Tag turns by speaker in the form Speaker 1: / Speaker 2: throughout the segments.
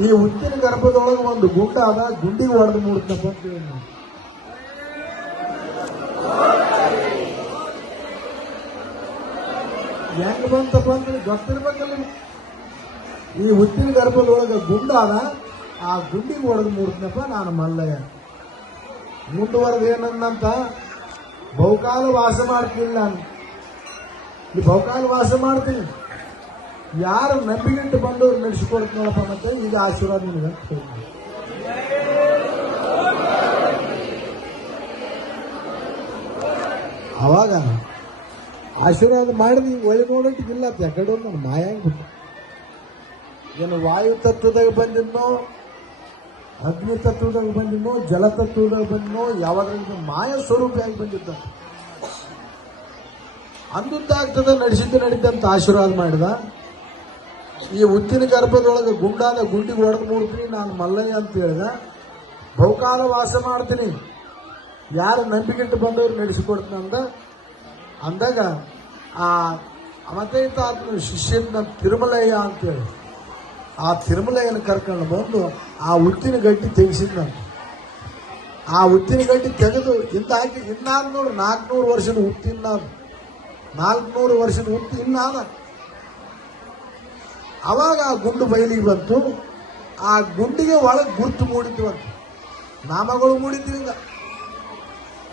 Speaker 1: ಈ ಹುಚ್ಚಿನ ಗರ್ಭದೊಳಗೆ ಒಂದು ಗುಂಡ ಅದ, ಗುಂಡಿಗೆ ಹೊಡೆದು ಮೂಡ್ತಪ್ಪ ಅಂತ ಹೇಳಿ. ಹೆಂಗ್ ಬಂತಪ್ಪ ಅಂದ್ರೆ ಗೊತ್ತಿರ್ಬೇಕಲ್ಲ ಈ ಹುಚ್ಚಿನ ಗರ್ಭದೊಳಗೆ ಗುಂಡ ಅದ, ಆ ಗುಂಡಿಗೆ ಹೊಡೆದು ಮೂಡ್ತನಪ್ಪ ನಾನು ಮಲ್ಲಯ್ಯ. ಮುಂದುವರೆದು ಏನಂದಂತ ಬಹುಕಾಲ ವಾಸ ಮಾಡ್ತೀನಿ ನಾನು. ಈ ಬಹುಕಾಲ ವಾಸ ಮಾಡ್ತೀನಿ. ಯಾರು ನಂಬಿಗಿಟ್ಟು ಬಂದವ್ರು ನಡೆಸಿಕೊಡ್ತೀನಪ್ಪ ಮತ್ತೆ, ಈಗ ಆಶೀರ್ವಾದ ನಿಮಗೆ. ಅವಾಗ ಆಶೀರ್ವಾದ ಮಾಡಿದ ಈಗ ಒಳ್ಳೆ ನೋಡೋಟಿಗಿಲ್ಲ ಅಂತ. ಯಾಕಡೆ ನಾನು ಮಾಯ ಆಗ್ಬಿಟ್ಟು ಏನು ವಾಯು ತತ್ವದಾಗ ಬಂದಿದ್ನೋ, ಅಗ್ನಿ ತತ್ವದಾಗ ಬಂದಿದ್ನೋ, ಜಲ ತತ್ವದಾಗ ಬಂದಿದ್ನೋ ಯಾವಾಗ ಮಾಯ ಸ್ವರೂಪಿಯಾಗಿ ಬಂದಿದ್ದ. ಅಂದುತ್ತಾಗ್ತದ ನಡೆಸಿದ್ದು ನಡೀತಂತ ಆಶೀರ್ವಾದ ಮಾಡಿದ. ಈ ಉತ್ತಿನ ಗರ್ಭದೊಳಗೆ ಗುಂಡಾದ ಗುಂಡಿಗೆ ಹೊಡೆದು ಮೂಡ್ತೀನಿ, ನಾನು ಮಲ್ಲಯ್ಯ ಅಂತ ಹೇಳಿದ. ಬಹುಕಾಲ ವಾಸ ಮಾಡ್ತೀನಿ. ಯಾರು ನಂಬಿಕೆಟ್ಟು ಬಂದವರು ನಡೆಸಿಕೊಡ್ತೀನಿ ಅಂದ. ಅಂದಾಗ ಆ ಅಮತೈತ ಆತನ ಶಿಷ್ಯನ ತಿರುಮಲಯ್ಯ ಅಂತೇಳಿ ಆ ತಿರುಮಲಯ್ಯನ ಕರ್ಕೊಂಡು ಬಂದು ಆ ಉತ್ತಿನ ಗಟ್ಟಿ ತೆಗೆಸಿದ್ನಂತ ಆ ಉತ್ತಿನ ಗಟ್ಟಿ ತೆಗೆದು ಇಂದ ಹಾಕಿ ಇನ್ನಾದ್ನೂರು ನಾಲ್ಕುನೂರು ವರ್ಷದ ಉತ್ತಿನ ನಾಲ್ಕುನೂರು ವರ್ಷದ ಉತ್ತಿ ಇನ್ನಾದ. ಅವಾಗ ಆ ಗುಂಡು ಬಯಲಿಗೆ ಬಂತು. ಆ ಗುಂಡಿಗೆ ಒಳಗೆ ಗುರುತು ಮೂಡಿತು ಅಂತ. ನಾಮಗಳು ಮೂಡಿದ್ರಿಂದ.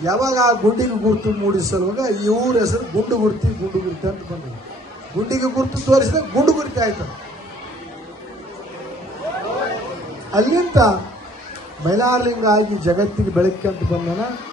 Speaker 1: ಯಾವಾಗ ಆ ಗುಂಡಿಗೆ ಗುರುತು ಮೂಡಿಸಲ್ವಾಗ ಊರ ಹೆಸರು ಗುಂಡು ಗುರ್ತಿ ಗುಂಡು ಗುರ್ತಿ ಅಂತ ಬಂದ್ರು ಗುಂಡಿಗೆ ಗುರುತು ತೋರಿಸಿದ ಗುಂಡು ಗುರ್ತಿ ಆಯ್ತು. ಅಲ್ಲಿಂದ ಮೈಲಾರಲಿಂಗ ಆಗಿ ಜಗತ್ತಿಗೆ ಬೆಳಕಂತ ಬಂದನ.